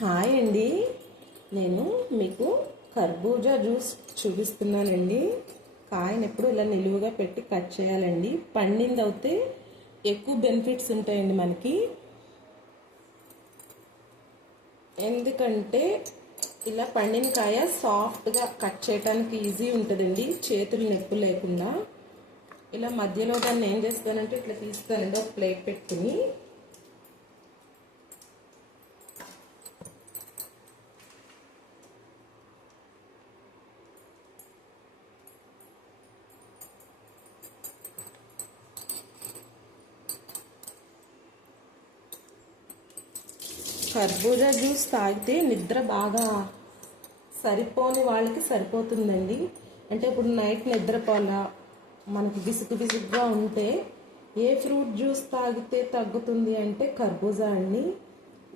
Hi అండి. నేను మీకు కర్బూజా జ్యూస్ చూపిస్తున్నానండి. కాయను ఎప్పుడు ఇలా నిలువుగా పెట్టి కట్ చేయాలండి. పండింది అయితే ఎక్కువ బెనిఫిట్స్ ఉంటాయండి మనకి. ఎందుకంటే ఇలా పండిన కాయ సాఫ్ట్గా కట్ చేయడానికి ఈజీ ఉంటుందండి, చేతులు నొప్పి లేకుండా. ఇలా మధ్యలో దాన్ని ఏం చేస్తానంటే ఇట్లా తీస్తానండి, ఒక ప్లేట్ పెట్టుకుని. కర్బూజా జ్యూస్ తాగితే నిద్ర బాగా సరిపోని వాళ్ళకి సరిపోతుందండి. అంటే ఇప్పుడు నైట్ నిద్రపోలా, మనకి విసుగుగా ఉంటే ఏ ఫ్రూట్ జ్యూస్ తాగితే తగ్గుతుంది అంటే కర్బూజా అండి.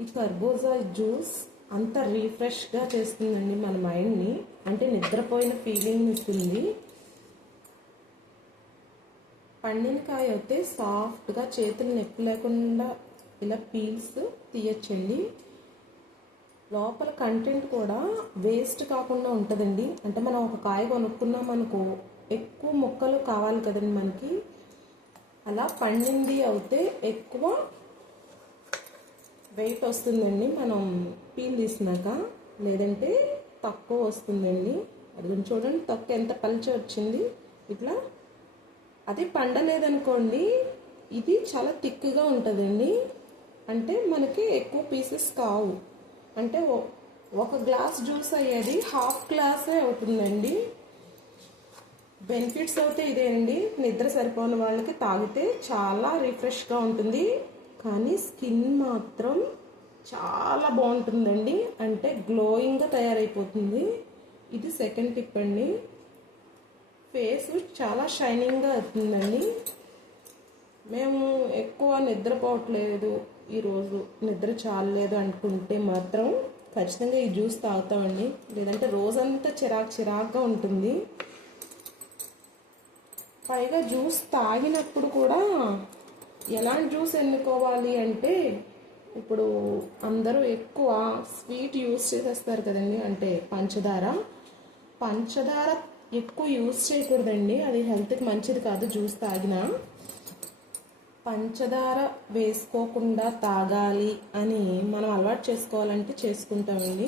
ఈ కర్బూజా జ్యూస్ అంత రీఫ్రెష్గా చేస్తుందండి మన మైండ్ని. అంటే నిద్రపోయిన ఫీలింగ్ ఇస్తుంది. పండిన కాయ అయితే సాఫ్ట్గా చేతులు నొప్పి లేకుండా ఇలా పీల్స్ తీయచ్చండి. లోపల కంటెంట్ కూడా వేస్ట్ కాకుండా ఉంటుందండి. అంటే మనం ఒక కాయ కొనుక్కున్నాం అనుకో, ఎక్కువ ముక్కలు కావాలి కదండి మనకి. అలా పండింది అయితే ఎక్కువ వెయిట్ వస్తుందండి మనం పీల్ తీసినాక, లేదంటే తక్కువ వస్తుందండి. అది చూడండి, తక్కువ ఎంత పలిచి వచ్చింది ఇట్లా. అది పండలేదనుకోండి, ఇది చాలా థిక్గా ఉంటుందండి. అంటే మనకి ఎక్కువ పీసెస్ కావు. అంటే ఒక గ్లాస్ జ్యూస్ అయ్యేది హాఫ్ గ్లాసే అవుతుందండి. బెనిఫిట్స్ అయితే ఇదే అండి. నిద్ర సరిపోని వాళ్ళకి తాగితే చాలా రిఫ్రెష్గా ఉంటుంది. కానీ స్కిన్ మాత్రం చాలా బాగుంటుందండి. అంటే గ్లోయింగ్గా తయారైపోతుంది. ఇది సెకండ్ టిప్ అండి. ఫేస్ చాలా షైనింగ్గా అవుతుందండి. మేము ఎక్కువ నిద్రపోవట్లేదు, ఈరోజు నిద్ర చాలలేదు అనుకుంటే మాత్రం ఖచ్చితంగా ఈ జ్యూస్ తాగుతామండి. లేదంటే రోజంతా చిరాకుగా ఉంటుంది. పైగా జ్యూస్ తాగినప్పుడు కూడా ఎలాంటి జ్యూస్ ఎన్నుకోవాలి అంటే, ఇప్పుడు అందరూ ఎక్కువ స్వీట్ యూస్ చేసేస్తారు కదండి. అంటే పంచదార ఎక్కువ యూస్ చేయకూడదండి, అది హెల్త్కి మంచిది కాదు. జ్యూస్ తాగినా పంచదార వేసుకోకుండా తాగాలి అని మనం అలవాటు చేసుకోవాలంటే చేసుకుంటామండి.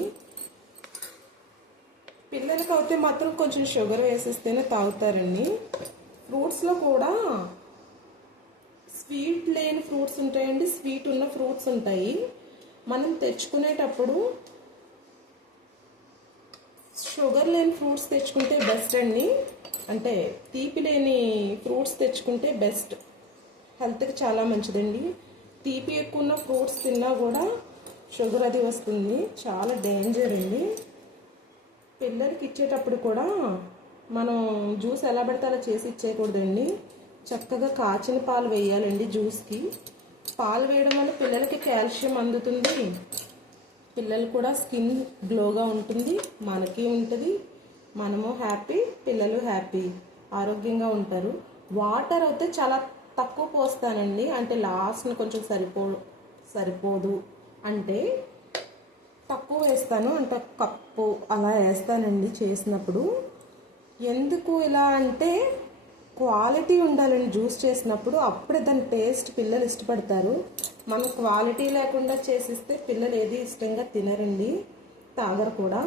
పిల్లలకి అయితే మాత్రం కొంచెం షుగర్ వేసేస్తేనే తాగుతారండి. ఫ్రూట్స్లో కూడా స్వీట్ లేని ఫ్రూట్స్ ఉంటాయండి, స్వీట్ ఉన్న ఫ్రూట్స్ ఉంటాయి. మనం తెచ్చుకునేటప్పుడు షుగర్ లేని ఫ్రూట్స్ తెచ్చుకుంటే బెస్ట్ అండి. అంటే తీపి లేని ఫ్రూట్స్ తెచ్చుకుంటే బెస్ట్, హెల్త్కి చాలా మంచిదండి. తీపి ఎక్కువ ఉన్న ఫ్రూట్స్ తిన్నా కూడా షుగర్ అది వస్తుంది, చాలా డేంజర్ అండి. పిల్లలకి ఇచ్చేటప్పుడు కూడా మనం జ్యూస్ ఎలా పడితే అలా చేసి ఇచ్చేయకూడదండి. చక్కగా కాచిన పాలు వేయాలండి జ్యూస్కి. పాలు వేయడం వల్ల పిల్లలకి కాల్షియం అందుతుంది, పిల్లలు కూడా స్కిన్ గ్లోగా ఉంటుంది, మనకి ఉంటుంది, మనము హ్యాపీ, పిల్లలు హ్యాపీ, ఆరోగ్యంగా ఉంటారు. వాటర్ అయితే చాలా తక్కువ పోస్తానండి. అంటే లాస్ట్ని కొంచెం సరిపోదు అంటే తక్కువ వేస్తాను. అంటే కప్పు అలా వేస్తానండి చేసినప్పుడు. ఎందుకు ఇలా అంటే క్వాలిటీ ఉండాలండి జ్యూస్ చేసినప్పుడు, అప్పుడే దాని టేస్ట్ పిల్లలు ఇష్టపడతారు. మనం క్వాలిటీ లేకుండా చేసిస్తే పిల్లలు ఏది ఇష్టంగా తినరండి, తాగరు కూడా.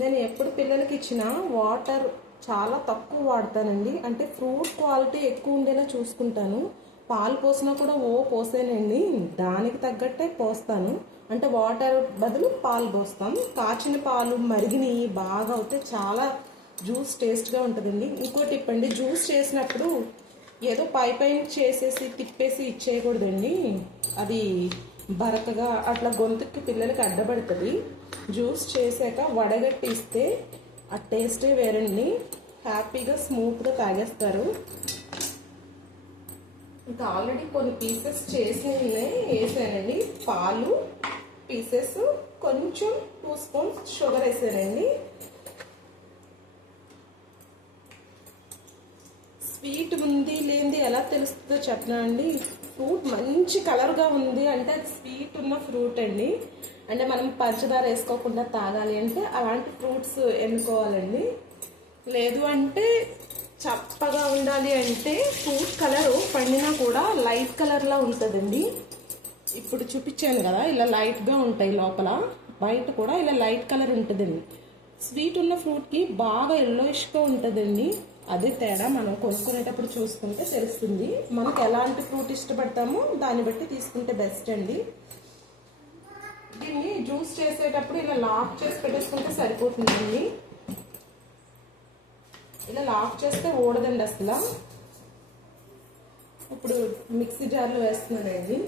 నేను ఎప్పుడు పిల్లలకి ఇచ్చిన వాటర్ చాలా తక్కువ వాడతానండి. అంటే ఫ్రూట్ క్వాలిటీ ఎక్కువ ఉండేలా చూసుకుంటాను. పాలు పోసినా కూడా పోసానండి, దానికి తగ్గట్టే పోస్తాను. అంటే వాటర్ బదులు పాలు పోస్తాం. కాచిన పాలు మరిగిని బాగా అవుతే చాలా జ్యూస్ టేస్ట్గా ఉంటుందండి. ఇంకోటి ఇప్పండి, జ్యూస్ చేసినప్పుడు ఏదో పైన చేసేసి తిప్పేసి ఇచ్చేయకూడదండి. అది బరకగా అట్లా గొంతుకి పిల్లలకి అడ్డపడుతుంది. జ్యూస్ చేశాక వడగట్టి ఇస్తే ఆ టేస్టే వేరండి, హ్యాపీగా స్మూత్గా తాగేస్తారు. ఇంకా ఆల్రెడీ కొన్ని పీసెస్ చేసి వేసానండి. పాలు పీసెస్, కొంచెం 2 స్పూన్స్ షుగర్ వేసానండి. స్వీట్ ఉంది లేనిది ఎలా తెలుస్తుందో చెప్పనా అండి. ఫ్రూట్ మంచి కలర్గా ఉంది అంటే అది స్వీట్ ఉన్న ఫ్రూట్ అండి. అంటే మనం పంచదార వేసుకోకుండా తాగాలి అంటే అలాంటి ఫ్రూట్స్ ఎన్నుకోవాలండి. లేదు అంటే చప్పగా ఉండాలి అంటే ఫ్రూట్ కలరు పండినా కూడా లైట్ కలర్లా ఉంటుందండి. ఇప్పుడు చూపించాను కదా, ఇలా లైట్గా ఉంటాయి లోపల, బయట కూడా ఇలా లైట్ కలర్ ఉంటుందండి. స్వీట్ ఉన్న ఫ్రూట్కి బాగా ఎల్లోయిష్గా ఉంటుందండి. అదే తేడా, మనం కొనుక్కునేటప్పుడు చూసుకుంటే తెలుస్తుంది. మనకు ఎలాంటి ఫ్రూట్ ఇష్టపడతామో దాన్ని బట్టి తీసుకుంటే బెస్ట్ అండి. దీన్ని జ్యూస్ చేసేటప్పుడు ఇలా లాక్ చేసి పెట్టేసుకుంటే సరిపోతుందండి. ఇలా లాక్ చేస్తే ఊడదండి అసలు. ఇప్పుడు మిక్సీ జార్లో వేస్తున్నానండి.